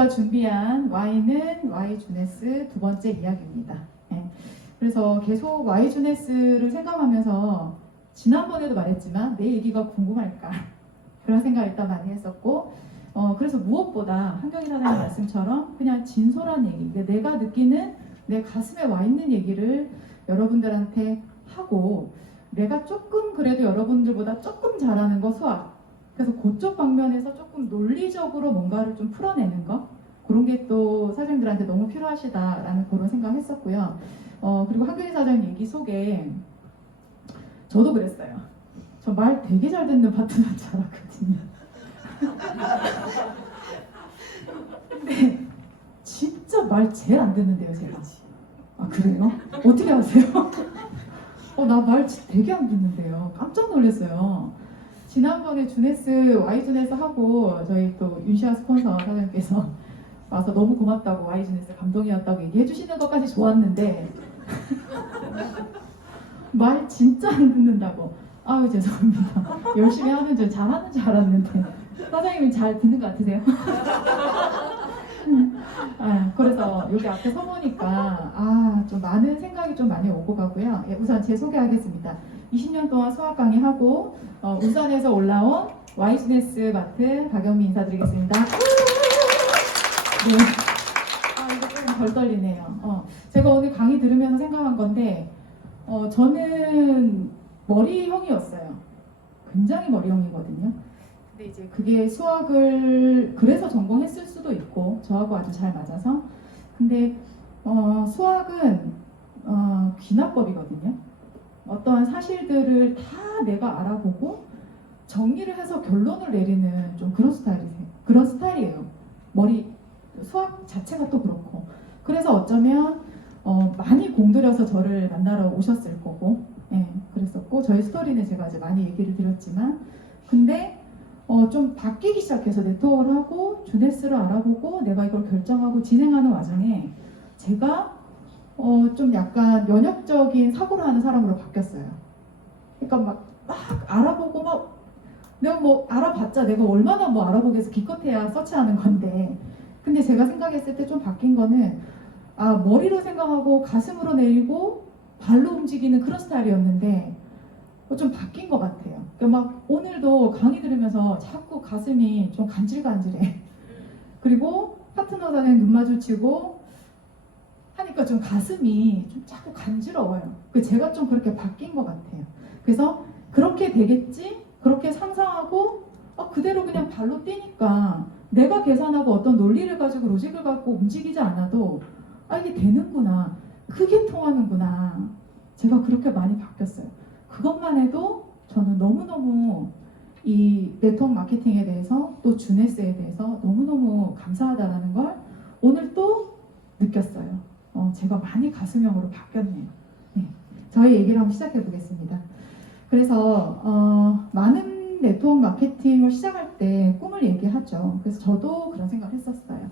제가 준비한 Y는 Y주네스 두 번째 이야기입니다. 네. 그래서 계속 Y주네스를 생각하면서 지난번에도 말했지만 내 얘기가 궁금할까 그런 생각을 일단 많이 했었고 그래서 무엇보다 한경희 사장님 말씀처럼 그냥 진솔한 얘기, 내가 느끼는 내 가슴에 와 있는 얘기를 여러분들한테 하고 내가 조금 그래도 여러분들보다 조금 잘하는 거 수학, 그래서 그쪽 방면에서 조금 논리적으로 뭔가를 좀 풀어내는 거, 그런 게 또 사장님들한테 너무 필요하시다라는 그런 생각을 했었고요. 그리고 한경희 사장님 얘기 속에 저도 그랬어요. 저 말 되게 잘 듣는 파트너인 줄 알았거든요. 근데 진짜 말 제일 안 듣는데요, 제가. 아, 그래요? 어떻게 아세요? 나 말 되게 안 듣는데요. 깜짝 놀랐어요. 지난번에 주네스, Y주네스 하고 저희 또 윤시아 스폰서 사장님께서 와서 너무 고맙다고 Y주네스 감동이었다고 얘기해 주시는 것까지 좋았는데 말 진짜 안 듣는다고. 아유, 죄송합니다. 열심히 하는 줄, 잘하는 줄 알았는데 사장님이 잘 듣는 것 같으세요? 그래서 여기 앞에 서보니까 좀 많은 생각이 좀 많이 오고 가고요. 우선 제 소개하겠습니다. 20년 동안 수학 강의하고 울산에서 올라온 Y주네스 마트 박영미 인사드리겠습니다. 네. 이거 좀 덜 떨리네요. 제가 오늘 강의 들으면서 생각한 건데 저는 머리형이었어요. 굉장히 머리형이거든요. 근데 이제 그게 수학을 그래서 전공했을 수도 있고 저하고 아주 잘 맞아서. 근데 수학은 귀납법이거든요. 어떠한 사실들을 다 내가 알아보고 정리를 해서 결론을 내리는 좀 그런 스타일이에요. 수학 자체가 또 그렇고. 그래서 어쩌면 많이 공들여서 저를 만나러 오셨을 거고, 그랬었고, 저희 스토리는 제가 이제 많이 얘기를 드렸지만, 근데 좀 바뀌기 시작해서 네트워크를 하고 주네스를 알아보고 내가 이걸 결정하고 진행하는 와중에 제가 좀 약간 면역적인 사고를 하는 사람으로 바뀌었어요. 그러니까 막 알아보고 내가 알아봤자 내가 얼마나 알아보겠어. 기껏해야 서치하는 건데. 근데 제가 생각했을 때 좀 바뀐 거는 머리로 생각하고 가슴으로 내리고 발로 움직이는 그런 스타일이었는데 좀 바뀐 것 같아요. 그러니까 오늘도 강의 들으면서 자꾸 가슴이 좀 간질간질해. 그리고 파트너 사장님 눈 마주치고 하니까 좀 가슴이 좀 자꾸 간지러워요. 제가 좀 그렇게 바뀐 것 같아요. 그래서 그렇게 되겠지? 그렇게 상상하고 그대로 그냥 발로 뛰니까 내가 계산하고 어떤 논리를 가지고 로직을 갖고 움직이지 않아도 이게 되는구나. 그게 통하는구나. 제가 그렇게 많이 바뀌었어요. 그것만 해도 저는 너무너무 이 네트워크 마케팅에 대해서 또 주네스에 대해서 너무너무 감사하다는 걸 오늘 또 느꼈어요. 제가 많이 가슴형으로 바뀌었네요. 네. 저희 얘기를 한번 시작해 보겠습니다. 그래서 많은 네트워크 마케팅을 시작할 때 꿈을 얘기하죠. 그래서 저도 그런 생각을 했었어요.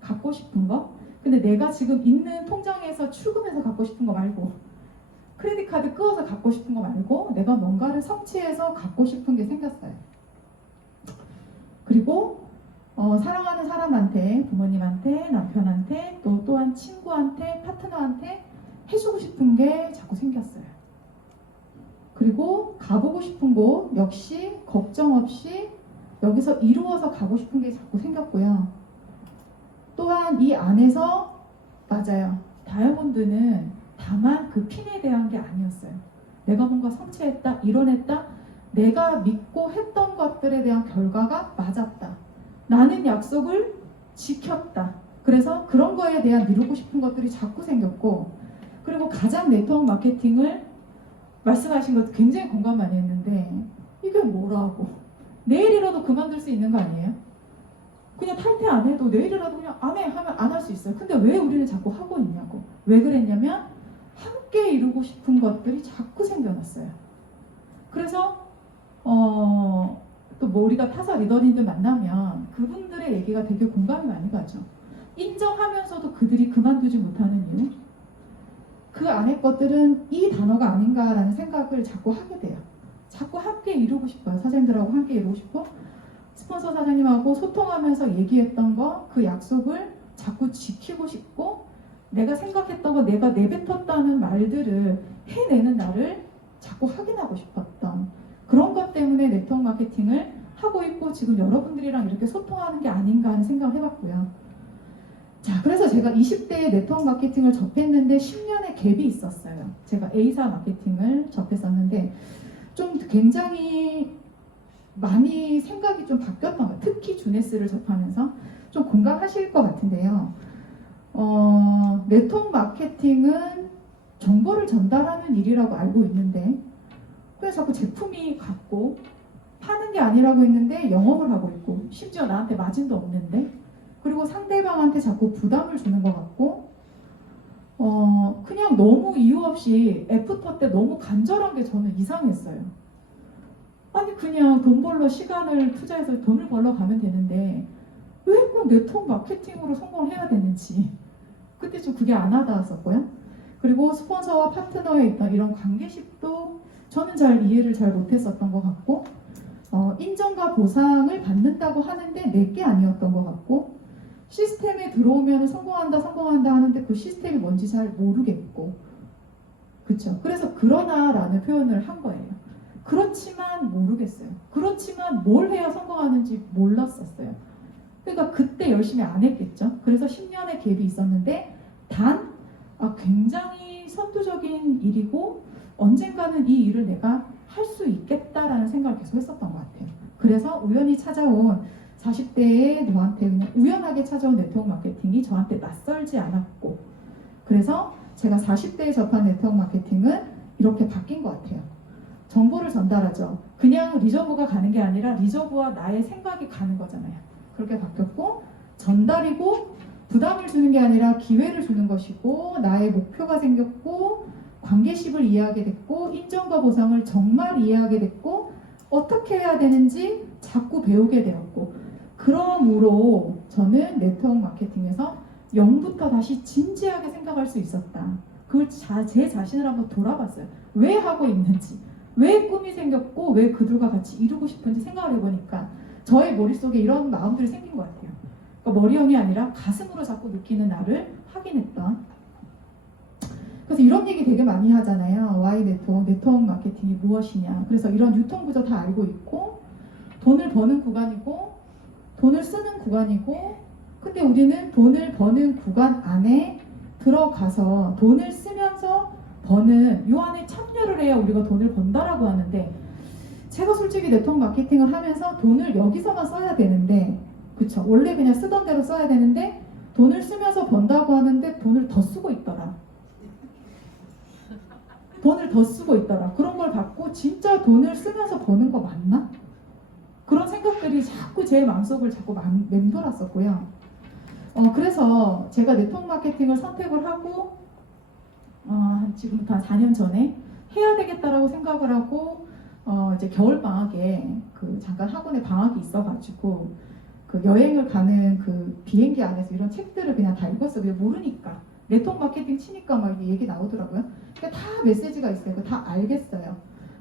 갖고 싶은 거? 근데 내가 지금 있는 통장에서 출금해서 갖고 싶은 거 말고 크레딧 카드 끄어서 갖고 싶은 거 말고 내가 뭔가를 성취해서 갖고 싶은 게 생겼어요. 그리고 사랑하는 사람한테, 부모님한테, 남편한테, 또한 친구한테, 파트너한테 해주고 싶은 게 자꾸 생겼어요. 그리고 가보고 싶은 곳 역시 걱정 없이 여기서 이루어서 가고 싶은 게 자꾸 생겼고요. 또한 이 안에서 맞아요. 다이아몬드는 다만 그 핀에 대한 게 아니었어요. 내가 뭔가 성취했다, 이뤄냈다, 내가 믿고 했던 것들에 대한 결과가 맞았다. 나는 약속을 지켰다. 그래서 그런 거에 대한 이루고 싶은 것들이 자꾸 생겼고, 그리고 가장 네트워크 마케팅을 말씀하신 것도 굉장히 공감 많이 했는데 이게 뭐라고? 내일이라도 그만둘 수 있는 거 아니에요? 그냥 탈퇴 안 해도 내일이라도 그냥 안 해 하면 안 할 수 있어요. 근데 왜 우리는 자꾸 하고 있냐고. 왜 그랬냐면 함께 이루고 싶은 것들이 자꾸 생겨났어요. 그래서 또 우리가 타사 리더님들 만나면 그분들의 얘기가 되게 공감이 많이 가죠. 인정하면서도 그들이 그만두지 못하는 이유, 그 안에 것들은 이 단어가 아닌가라는 생각을 자꾸 하게 돼요. 자꾸 함께 이루고 싶어요. 사장님들하고 함께 이루고 싶고 스폰서 사장님하고 소통하면서 얘기했던 거, 그 약속을 자꾸 지키고 싶고 내가 생각했던 거, 내가 내뱉었다는 말들을 해내는 나를 자꾸 확인하고 싶었던 그런 것 때문에 네트워크 마케팅을 하고 있고 지금 여러분들이랑 이렇게 소통하는 게 아닌가 하는 생각을 해봤고요. 자, 그래서 제가 20대에 네트워크 마케팅을 접했는데 10년의 갭이 있었어요. 제가 A사 마케팅을 접했었는데 좀 굉장히 많이 생각이 좀 바뀌었던 것 같아요. 특히 주네스를 접하면서 좀 공감하실 것 같은데요. 네트워크 마케팅은 정보를 전달하는 일이라고 알고 있는데 왜 자꾸 제품이 같고 파는 게 아니라고 했는데 영업을 하고 있고 심지어 나한테 마진도 없는데 그리고 상대방한테 자꾸 부담을 주는 것 같고 그냥 너무 이유 없이 애프터 때 너무 간절한 게 저는 이상했어요. 아니 그냥 돈 벌러 시간을 투자해서 돈을 벌러 가면 되는데 왜 꼭 네트워크 마케팅으로 성공을 해야 되는지 그때 좀 그게 안 와닿았었고요. 그리고 스폰서와 파트너에 있던 이런 관계식도 저는 잘 이해를 잘 못했었던 것 같고 인정과 보상을 받는다고 하는데 내게 아니었던 것 같고 시스템에 들어오면 성공한다 하는데 그 시스템이 뭔지 잘 모르겠고 그렇죠. 그래서 그러나라는 표현을 한 거예요. 그렇지만 모르겠어요. 그렇지만 뭘 해야 성공하는지 몰랐었어요. 그러니까 그때 열심히 안 했겠죠. 그래서 10년의 갭이 있었는데 단 굉장히 선두적인 일이고 언젠가는 이 일을 내가 할 수 있겠다라는 생각을 계속 했었던 것 같아요. 그래서 우연히 찾아온 40대의 저한테 그냥 우연하게 찾아온 네트워크 마케팅이 저한테 낯설지 않았고 그래서 제가 40대에 접한 네트워크 마케팅은 이렇게 바뀐 것 같아요. 정보를 전달하죠. 그냥 리저브가 가는 게 아니라 리저브와 나의 생각이 가는 거잖아요. 그렇게 바뀌었고 전달이고 부담을 주는 게 아니라 기회를 주는 것이고 나의 목표가 생겼고 관계식을 이해하게 됐고 인정과 보상을 정말 이해하게 됐고 어떻게 해야 되는지 자꾸 배우게 되었고 그러므로 저는 네트워크 마케팅에서 0부터 다시 진지하게 생각할 수 있었다. 그걸 제 자신을 한번 돌아봤어요. 왜 하고 있는지 왜 꿈이 생겼고 왜 그들과 같이 이루고 싶은지 생각을 해보니까 저의 머릿속에 이런 마음들이 생긴 것 같아요. 그러니까 머리형이 아니라 가슴으로 자꾸 느끼는 나를 확인했던 그래서 이런 얘기 되게 많이 하잖아요. Y 네트워크 마케팅이 무엇이냐. 그래서 이런 유통구조 다 알고 있고 돈을 버는 구간이고 돈을 쓰는 구간이고 근데 우리는 돈을 버는 구간 안에 들어가서 돈을 쓰면서 버는 요 안에 참여를 해야 우리가 돈을 번다라고 하는데 제가 솔직히 네트워크 마케팅을 하면서 돈을 여기서만 써야 되는데 그쵸 원래 그냥 쓰던 대로 써야 되는데 돈을 쓰면서 번다고 하는데 돈을 더 쓰고 있더라. 돈을 더 쓰고 있더라. 그런 걸 갖고 진짜 돈을 쓰면서 버는 거 맞나? 그런 생각들이 자꾸 제 마음속을 자꾸 맴돌았었고요. 그래서 제가 네트워크 마케팅을 선택을 하고 지금부터 한 4년 전에 해야 되겠다라고 생각을 하고 이제 겨울 방학에 그 잠깐 학원에 방학이 있어가지고 그 여행을 가는 그 비행기 안에서 이런 책들을 그냥 다 읽었어요. 그냥 모르니까 네트워크 마케팅 치니까 막 얘기 나오더라고요. 그러니까 다 메시지가 있어요. 다 알겠어요.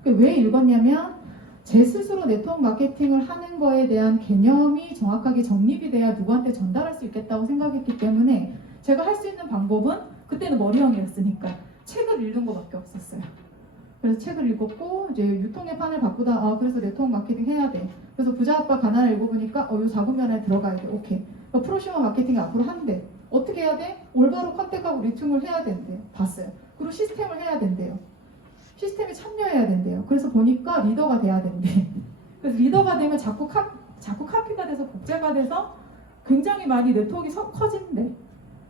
왜 읽었냐면 제 스스로 네트워크 마케팅을 하는 거에 대한 개념이 정확하게 정립이 돼야 누구한테 전달할 수 있겠다고 생각했기 때문에 제가 할 수 있는 방법은 그때는 머리형이었으니까 책을 읽는 거밖에 없었어요. 그래서 책을 읽었고 이제 유통의 판을 바꾸다 그래서 네트워크 마케팅 해야 돼. 그래서 부자 아빠 가난을 읽어보니까 요 4분면에 들어가야 돼. 오케이. 프로슈머 마케팅이 앞으로 한대. 어떻게 해야 돼? 올바로 컨택하고 리팅을 해야 된대. 봤어요. 그리고 시스템을 해야 된대요. 시스템에 참여해야 된대요. 그래서 보니까 리더가 돼야 된대. 그래서 리더가 되면 자꾸 카피가 돼서 복제가 돼서 굉장히 많이 네트워크가 커진대.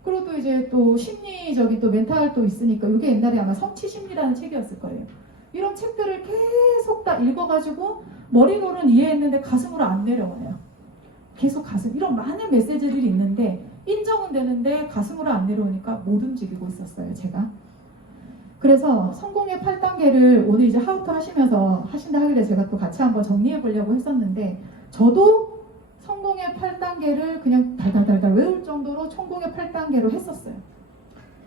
그리고 또 이제 또 심리적인 또 멘탈도 있으니까 이게 옛날에 아마 성취 심리라는 책이었을 거예요. 이런 책들을 계속 다 읽어가지고 머리로는 이해했는데 가슴으로 안 내려와요. 계속 이런 많은 메시지들이 있는데 인정은 되는데 가슴으로 안 내려오니까 못 움직이고 있었어요, 제가. 그래서 성공의 8단계를 오늘 이제 하우터 하시면서 하신다 하길래 제가 또 같이 한번 정리해 보려고 했었는데 저도 성공의 8단계를 그냥 달달달달 외울 정도로 성공의 8단계로 했었어요.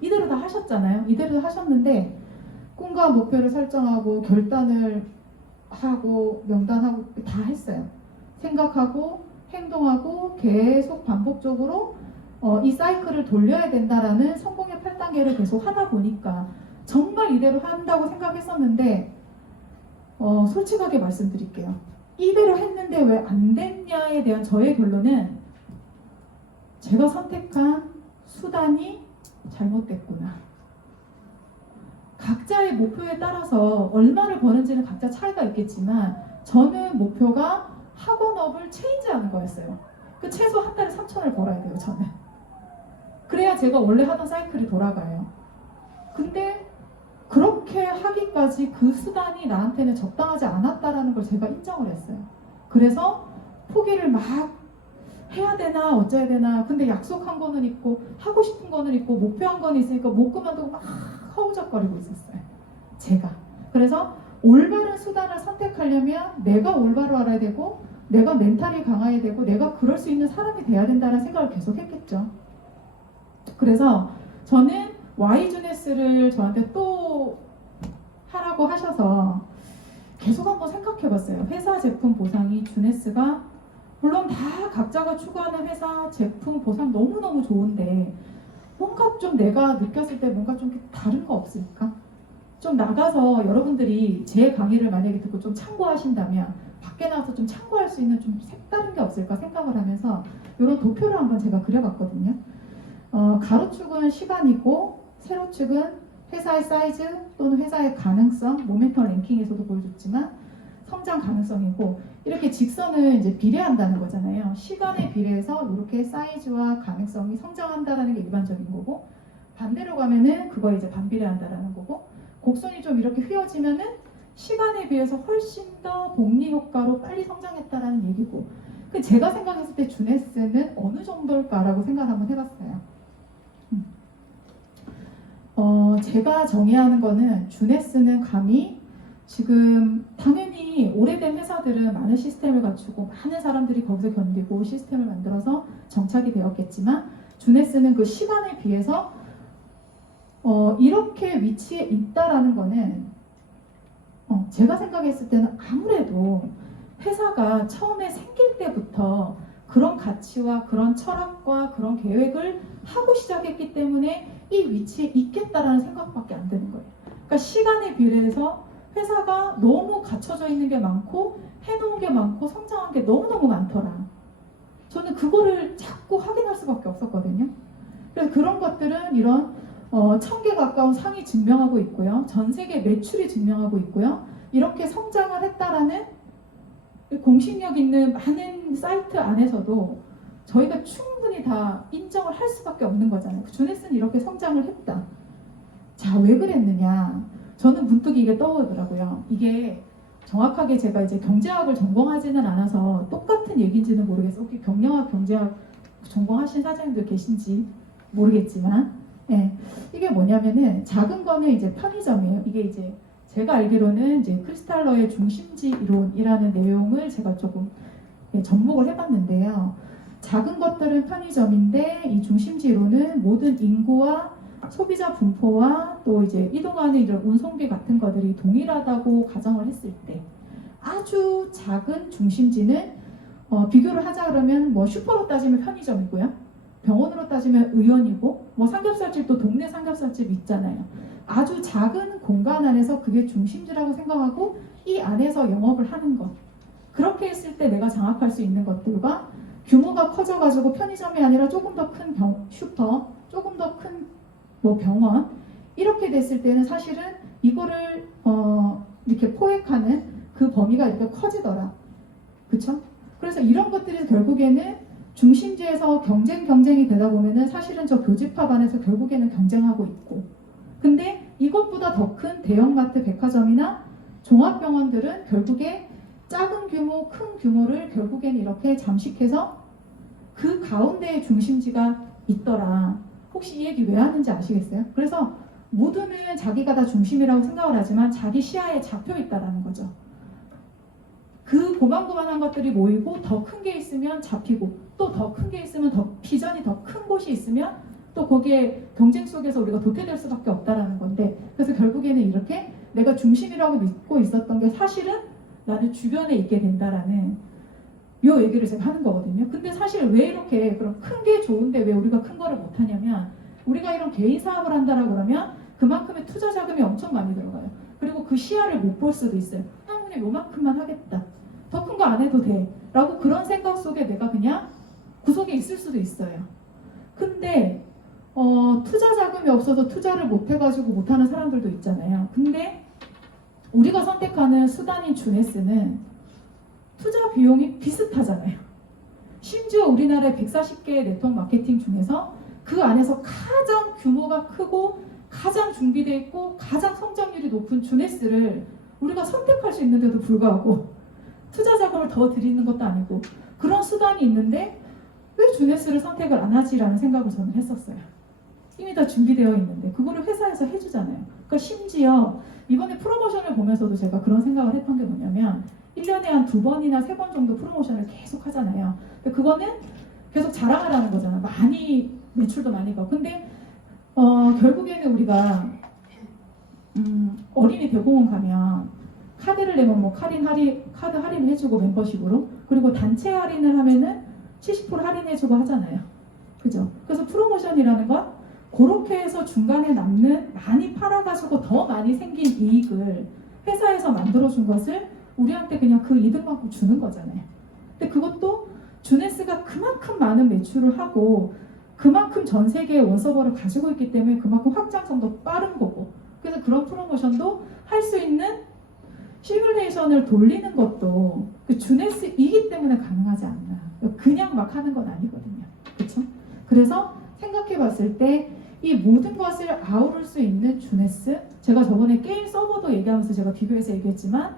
이대로 다 하셨잖아요. 이대로 하셨는데 꿈과 목표를 설정하고 결단을 하고 명단하고 다 했어요. 생각하고 행동하고 계속 반복적으로 이 사이클을 돌려야 된다라는 성공의 8단계를 계속 하다 보니까 정말 이대로 한다고 생각했었는데 솔직하게 말씀드릴게요. 이대로 했는데 왜 안 됐냐에 대한 저의 결론은 제가 선택한 수단이 잘못됐구나. 각자의 목표에 따라서 얼마를 버는지는 각자 차이가 있겠지만 저는 목표가 학원업을 체인지하는 거였어요. 그 최소 한 달에 3,000을 벌어야 돼요, 저는. 그래야 제가 원래 하던 사이클이 돌아가요. 근데 그렇게 하기까지 그 수단이 나한테는 적당하지 않았다라는 걸 제가 인정을 했어요. 그래서 포기를 막 해야 되나 어째야 되나, 근데 약속한 거는 있고 하고 싶은 거는 있고 목표한 거는 있으니까 못 그만두고 막 허우적거리고 있었어요, 제가. 그래서 올바른 수단을 선택하려면 내가 올바로 알아야 되고 내가 멘탈이 강해야 되고 내가 그럴 수 있는 사람이 돼야 된다는 생각을 계속 했겠죠. 그래서 저는 Y주네스를 저한테 또 하라고 하셔서 계속 한번 생각해봤어요. 회사 제품 보상이 주네스가 물론 다 각자가 추구하는 회사 제품 보상 너무너무 좋은데 뭔가 좀 내가 느꼈을 때 뭔가 좀 다른 거 없을까? 좀 나가서 여러분들이 제 강의를 만약에 듣고 좀 참고하신다면 밖에 나가서 좀 참고할 수 있는 좀 색다른 게 없을까 생각을 하면서 이런 도표를 한번 제가 그려봤거든요. 가로축은 시간이고 세로축은 회사의 사이즈 또는 회사의 가능성, 모멘텀 랭킹에서도 보여줬지만 성장 가능성이고, 이렇게 직선을 이제 비례한다는 거잖아요. 시간에 비례해서 이렇게 사이즈와 가능성이 성장한다라는 게 일반적인 거고, 반대로 가면은 그거 이제 반비례한다라는 거고, 곡선이 좀 이렇게 휘어지면은 시간에 비해서 훨씬 더 복리 효과로 빨리 성장했다라는 얘기고, 그 제가 생각했을 때 주네스는 어느 정도일까라고 생각을 한번 해봤어요. 제가 정의하는 거는 주네스는 감히 지금 당연히 오래된 회사들은 많은 시스템을 갖추고 많은 사람들이 거기서 견디고 시스템을 만들어서 정착이 되었겠지만 주네스는 그 시간에 비해서 이렇게 위치에 있다라는 거는 제가 생각했을 때는 아무래도 회사가 처음에 생길 때부터 그런 가치와 그런 철학과 그런 계획을 하고 시작했기 때문에 이 위치에 있겠다라는 생각밖에 안 드는 거예요. 그러니까 시간에 비례해서 회사가 너무 갖춰져 있는 게 많고 해놓은 게 많고 성장한 게 너무너무 많더라. 저는 그거를 자꾸 확인할 수밖에 없었거든요. 그래서 그런 것들은 이런 1,000개 가까운 상이 증명하고 있고요. 전 세계 매출이 증명하고 있고요. 이렇게 성장을 했다라는 공신력 있는 많은 사이트 안에서도 저희가 충분히 다 인정을 할 수밖에 없는 거잖아요. 주네스는 이렇게 성장을 했다. 자, 왜 그랬느냐? 저는 문득 이게 떠오르더라고요. 이게 정확하게 제가 이제 경제학을 전공하지는 않아서 똑같은 얘기인지는 모르겠어요. 혹시 경영학, 경제학 전공하신 사장님들 계신지 모르겠지만, 네, 이게 뭐냐면은 작은 거는 이제 편의점이에요. 이게 이제 제가 알기로는 이제 크리스탈러의 중심지 이론이라는 내용을 제가 조금 접목을 해봤는데요. 작은 것들은 편의점인데 이 중심지 이론은 모든 인구와 소비자 분포와 또 이제 이동하는 이런 운송비 같은 것들이 동일하다고 가정을 했을 때 아주 작은 중심지는 비교를 하자 그러면 뭐 슈퍼로 따지면 편의점이고요. 병원으로 따지면 의원이고 뭐 삼겹살집도 동네 삼겹살집 있잖아요. 아주 작은 공간 안에서 그게 중심지라고 생각하고 이 안에서 영업을 하는 것. 그렇게 했을 때 내가 장악할 수 있는 것들과 규모가 커져가지고 편의점이 아니라 조금 더 큰 슈퍼, 조금 더 큰 뭐 병원 이렇게 됐을 때는 사실은 이거를 이렇게 포획하는 그 범위가 이렇게 커지더라. 그쵸? 그래서 이런 것들이 결국에는 중심지에서 경쟁이 되다 보면은 사실은 저 교집합 안에서 결국에는 경쟁하고 있고, 근데 이것보다 더 큰 대형마트 백화점이나 종합병원들은 결국에 작은 규모, 큰 규모를 결국에는 이렇게 잠식해서 그 가운데에 중심지가 있더라. 혹시 이 얘기 왜 하는지 아시겠어요? 그래서 모두는 자기가 다 중심이라고 생각을 하지만 자기 시야에 잡혀 있다라는 거죠. 그 고만고만한 것들이 모이고 더 큰 게 있으면 잡히고 또 더 큰 게 있으면 더 비전이 더 큰 곳이 있으면 또 거기에 경쟁 속에서 우리가 도태될 수밖에 없다라는 건데, 그래서 결국에는 이렇게 내가 중심이라고 믿고 있었던 게 사실은 나는 주변에 있게 된다라는 요 얘기를 제가 하는 거거든요. 근데 사실 왜 이렇게 그럼 큰 게 좋은데 왜 우리가 큰 거를 못 하냐면 우리가 이런 개인 사업을 한다라고 그러면 그만큼의 투자 자금이 엄청 많이 들어가요. 그리고 그 시야를 못 볼 수도 있어요. 그냥 요만큼만 하겠다. 더 큰 거 안 해도 돼. 라고 그런 생각 속에 내가 그냥 구석에 있을 수도 있어요. 근데 투자 자금이 없어서 투자를 못 해가지고 못하는 사람들도 있잖아요. 근데 우리가 선택하는 수단인 주네스는 투자 비용이 비슷하잖아요. 심지어 우리나라의 140개의 네트워크 마케팅 중에서 그 안에서 가장 규모가 크고 가장 준비되어 있고 가장 성장률이 높은 주네스를 우리가 선택할 수 있는데도 불구하고 투자 자금을 더 드리는 것도 아니고 그런 수단이 있는데 왜 주네스를 선택을 안 하지라는 생각을 저는 했었어요. 이미 다 준비되어 있는데 그거를 회사에서 해주잖아요. 그러니까 심지어 이번에 프로모션을 보면서도 제가 그런 생각을 했던 게 뭐냐면 1년에 한 2번이나 3번 정도 프로모션을 계속 하잖아요. 근데 그거는 계속 자랑하라는 거잖아. 많이 매출도 많이 가고. 근데 결국에는 우리가 어린이 대공원 가면 카드를 내면 뭐 카드 할인 해주고 멤버십으로 그리고 단체 할인을 하면은 70% 할인해주고 하잖아요. 그죠? 그래서 프로모션이라는 건 그렇게 해서 중간에 남는 많이 팔아가지고 더 많이 생긴 이익을 회사에서 만들어준 것을 우리한테 그냥 그 이득만큼 주는 거잖아요. 근데 그것도 주네스가 그만큼 많은 매출을 하고 그만큼 전 세계의 원서버를 가지고 있기 때문에 그만큼 확장성도 빠른 거고 그래서 그런 프로모션도 할 수 있는 시뮬레이션을 돌리는 것도 그 주네스이기 때문에 가능하지 않나. 그냥 막 하는 건 아니거든요. 그렇죠? 그래서 생각해 봤을 때 이 모든 것을 아우를 수 있는 주네스 제가 저번에 게임 서버도 얘기하면서 제가 비교해서 얘기했지만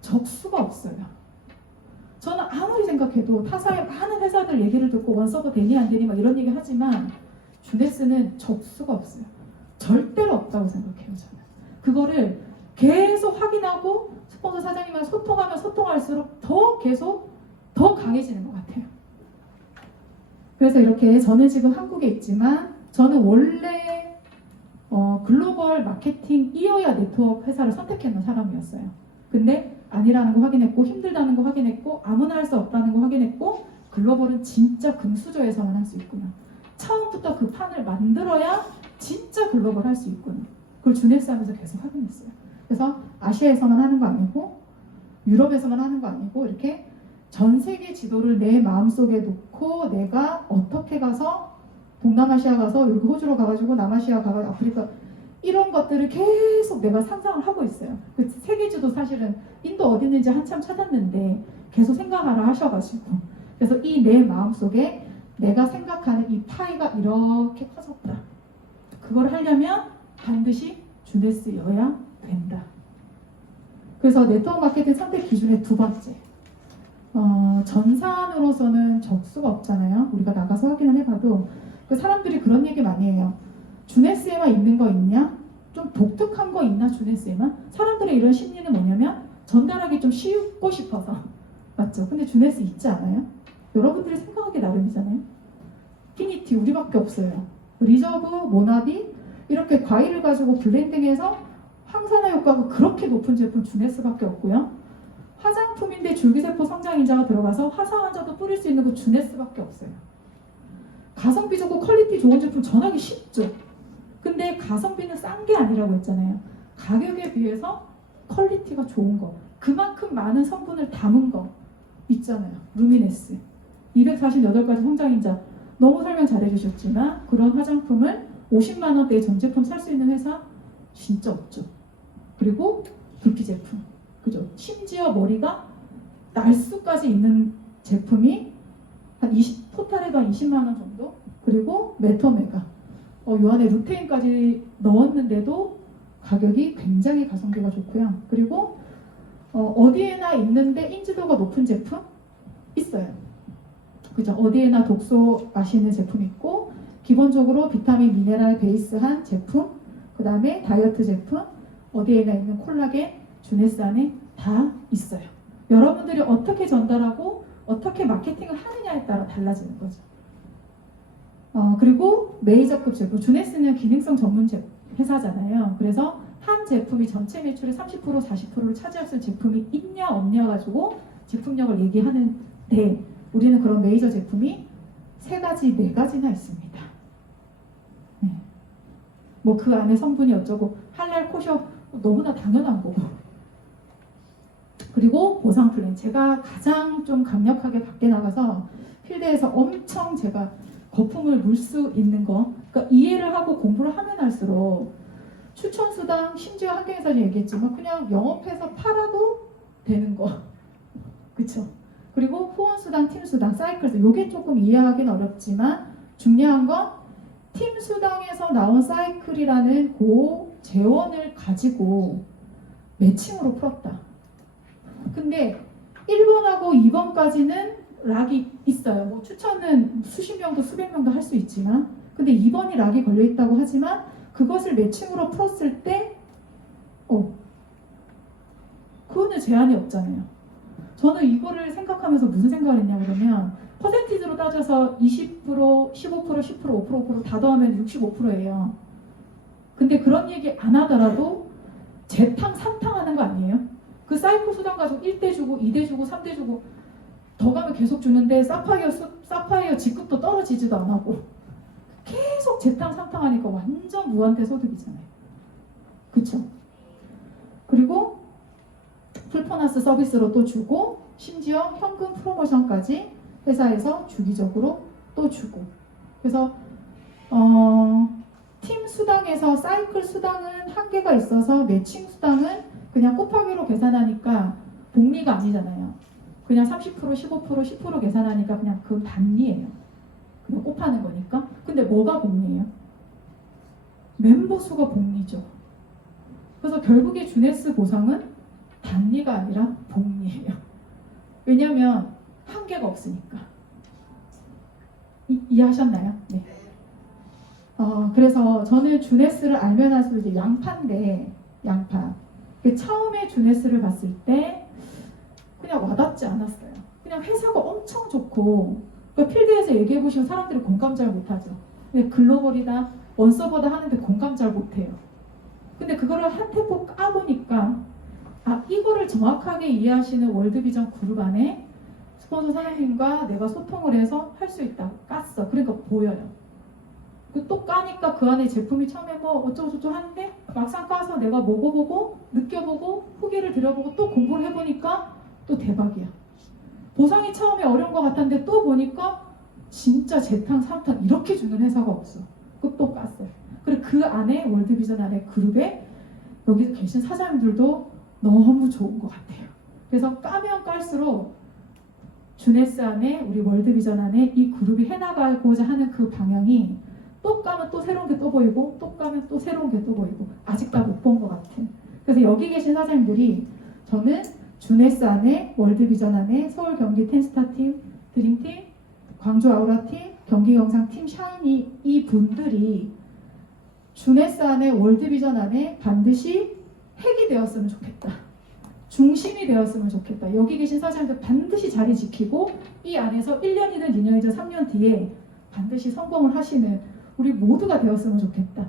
적수가 없어요. 저는 아무리 생각해도 타사의 많은 회사들 얘기를 듣고 원서버 되니 안 되니 막 이런 얘기 하지만 주네스는 적수가 없어요. 절대로 없다고 생각해요. 저는 그거를 계속 확인하고 스폰서 사장님과 소통하면 소통할수록 더 계속 더 강해지는 것 같아요. 그래서 이렇게 저는 지금 한국에 있지만 저는 원래 글로벌 마케팅이어야 네트워크 회사를 선택했는 사람이었어요. 근데 아니라는 거 확인했고 힘들다는 거 확인했고 아무나 할 수 없다는 거 확인했고 글로벌은 진짜 금수저에서만 할 수 있구나. 처음부터 그 판을 만들어야 진짜 글로벌 할 수 있구나. 그걸 주네스 하면서 계속 확인했어요. 그래서 아시아에서만 하는 거 아니고 유럽에서만 하는 거 아니고 이렇게 전 세계 지도를 내 마음속에 놓고 내가 어떻게 가서 동남아시아 가서 여기 호주로 가가지고 남아시아 가가지고 아프리카 이런 것들을 계속 내가 상상을 하고 있어요. 그 세계 지도 사실은 인도 어디 있는지 한참 찾았는데 계속 생각하라 하셔가지고 그래서 이 내 마음속에 내가 생각하는 이 파이가 이렇게 커졌다. 그걸 하려면 반드시 주네스여야 된다. 그래서 네트워크 마케팅 선택 기준의 두 번째 전산으로서는 적수가 없잖아요. 우리가 나가서 확인을 해봐도 그 사람들이 그런 얘기 많이 해요. 주네스에만 있는 거 있냐? 좀 독특한 거 있나 주네스에만? 사람들의 이런 심리는 뭐냐면 전달하기 좀 쉽고 싶어서 맞죠? 근데 주네스 있지 않아요? 여러분들이 생각하기 나름이잖아요. 피니티 우리밖에 없어요. 리저브, 모나비 이렇게 과일을 가지고 블렌딩해서 항산화 효과가 그렇게 높은 제품 주네스밖에 없고요. 화장품인데 줄기세포 성장인자가 들어가서 화사 환자도 뿌릴 수 있는 거 주네스밖에 없어요. 가성비 좋고 퀄리티 좋은 제품 전하기 쉽죠. 근데 가성비는 싼 게 아니라고 했잖아요. 가격에 비해서 퀄리티가 좋은 거 그만큼 많은 성분을 담은 거 있잖아요. 루미네스 248가지 성장인자 너무 설명 잘해주셨지만 그런 화장품을 50만 원대의 전 제품 살 수 있는 회사 진짜 없죠. 그리고 두피 제품 그죠? 심지어 머리가 날수까지 있는 제품이 한 20, 토탈에도 한 20만 원 정도? 그리고 메토메가 요 안에 루테인까지 넣었는데도 가격이 굉장히 가성비가 좋고요. 그리고 어디에나 있는데 인지도가 높은 제품 있어요. 그죠? 어디에나 독소 마시는 제품 있고 기본적으로 비타민, 미네랄 베이스한 제품 그 다음에 다이어트 제품 어디에나 있는 콜라겐, 주네스 안에 다 있어요. 여러분들이 어떻게 전달하고 어떻게 마케팅을 하느냐에 따라 달라지는 거죠. 그리고 메이저급 제품, 주네스는 기능성 전문 회사잖아요. 그래서 한 제품이 전체 매출의 30%, 40%를 차지할 수 있는 제품이 있냐 없냐 가지고 제품력을 얘기하는 네, 우리는 그런 메이저 제품이 3가지, 4가지나 있습니다. 네. 뭐 그 안에 성분이 어쩌고 할랄 코셔 너무나 당연한 거고. 그리고 보상 플랜. 제가 가장 좀 강력하게 밖에 나가서 필드에서 엄청 제가 거품을 물 수 있는 거, 그러니까 이해를 하고 공부를 하면 할수록 추천 수당, 심지어 한경에서 얘기했지만 그냥 영업해서 팔아도 되는 거, 그쵸? 그리고 후원 수당, 팀 수당, 사이클, 요게 조금 이해하기는 어렵지만 중요한 건 팀 수당에서 나온 사이클이라는 그 재원을 가지고 매칭으로 풀었다. 근데 1번하고 2번까지는 락이 있어요. 뭐 추천은 수십 명도 수백 명도 할 수 있지만, 근데 2번이 락이 걸려 있다고 하지만 그것을 매칭으로 풀었을 때 그거는 제한이 없잖아요. 저는 이거를 생각하면서 무슨 생각을 했냐 그러면 퍼센티지로 따져서 20%, 15%, 10%, 5% 다 더하면 65%예요. 근데 그런 얘기 안 하더라도 재탕, 3탕 하는 거 아니에요? 그 사이클 수당 가지고 1대 주고 2대 주고 3대 주고 더 가면 계속 주는데 사파이어 직급도 떨어지지도 안 하고 계속 재탕, 3탕 하니까 완전 무한대 소득이잖아요. 그쵸? 그리고 풀보너스 서비스로 또 주고 심지어 현금 프로모션까지 회사에서 주기적으로 또 주고. 그래서 팀 수당에서 사이클 수당은 한계가 있어서 매칭 수당은 그냥 곱하기로 계산하니까 복리가 아니잖아요. 그냥 30%, 15%, 10% 계산하니까 그냥 그 단리예요. 그냥 곱하는 거니까. 근데 뭐가 복리예요? 멤버 수가 복리죠. 그래서 결국에 주네스 보상은 단리가 아니라 복리예요. 왜냐하면 한계가 없으니까. 이해하셨나요? 네. 그래서 저는 주네스를 알면 할수록 이제 양파인데, 양파. 처음에 주네스를 봤을 때 그냥 와닿지 않았어요. 그냥 회사가 엄청 좋고, 그러니까 필드에서 얘기해보시면 사람들이 공감 잘 못하죠. 근데 글로벌이다, 원서버다 하는데 공감 잘 못해요. 근데 그거를 한 템포 까보니까 이거를 정확하게 이해하시는 월드비전 그룹 안에 스폰서 사장님과 내가 소통을 해서 할 수 있다. 깠어. 그러니까 보여요. 또 까니까 그 안에 제품이 처음에 뭐 어쩌고저쩌고 하는데 막상 까서 내가 먹어보고 느껴보고 후기를 들여보고 또 공부를 해보니까 또 대박이야. 보상이 처음에 어려운 것 같았는데 또 보니까 진짜 재탕, 3탕 이렇게 주는 회사가 없어. 또 깠어요. 그리고 그 안에 월드비전 안에 그룹에 여기 계신 사장님들도 너무 좋은 것 같아요. 그래서 까면 깔수록 주네스 안에 우리 월드비전 안에 이 그룹이 해나가고자 하는 그 방향이 또 까면 또 새로운 게 또 보이고 또 까면 또 새로운 게 또 보이고 아직 다 못 본 것 같은. 그래서 여기 계신 사장님들이 저는 주네스 안에 월드비전 안에 서울 경기 텐스타팀, 드림팀, 광주 아우라팀, 경기 영상팀, 샤이니 이 분들이 주네스 안에 월드비전 안에 반드시 핵이 되었으면 좋겠다. 중심이 되었으면 좋겠다. 여기 계신 사장님들 반드시 자리 지키고 이 안에서 1년이든 2년이든 3년 뒤에 반드시 성공을 하시는 우리 모두가 되었으면 좋겠다.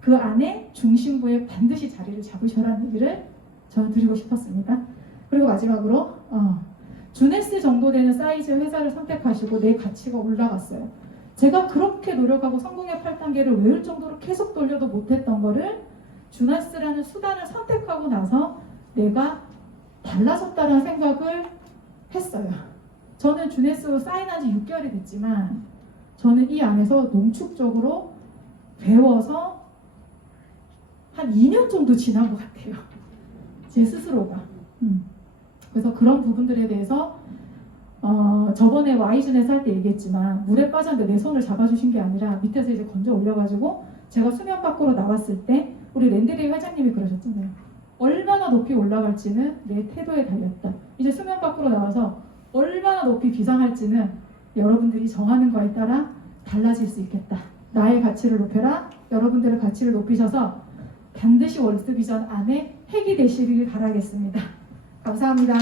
그 안에 중심부에 반드시 자리를 잡으셔라는 얘기를 저는 드리고 싶었습니다. 그리고 마지막으로 주네스 정도 되는 사이즈의 회사를 선택하시고 내 가치가 올라갔어요. 제가 그렇게 노력하고 성공의 8단계를 외울 정도로 계속 돌려도 못했던 거를 주네스라는 수단을 선택하고 나서 내가 달라졌다는 생각을 했어요. 저는 주네스로 사인한 지 6개월이 됐지만 저는 이 안에서 농축적으로 배워서 한 2년 정도 지난 것 같아요. 제 스스로가. 그래서 그런 부분들에 대해서 저번에 Y준에서 할 때 얘기했지만 물에 빠졌는데 내 손을 잡아주신 게 아니라 밑에서 이제 건져 올려가지고 제가 수면 밖으로 나왔을 때 우리 랜드데이 회장님이 그러셨잖아요. 얼마나 높이 올라갈지는 내 태도에 달렸다. 이제 수면 밖으로 나와서 얼마나 높이 비상할지는 여러분들이 정하는 거에 따라 달라질 수 있겠다. 나의 가치를 높여라. 여러분들의 가치를 높이셔서 반드시 월드비전 안에 핵이 되시길 바라겠습니다. 감사합니다.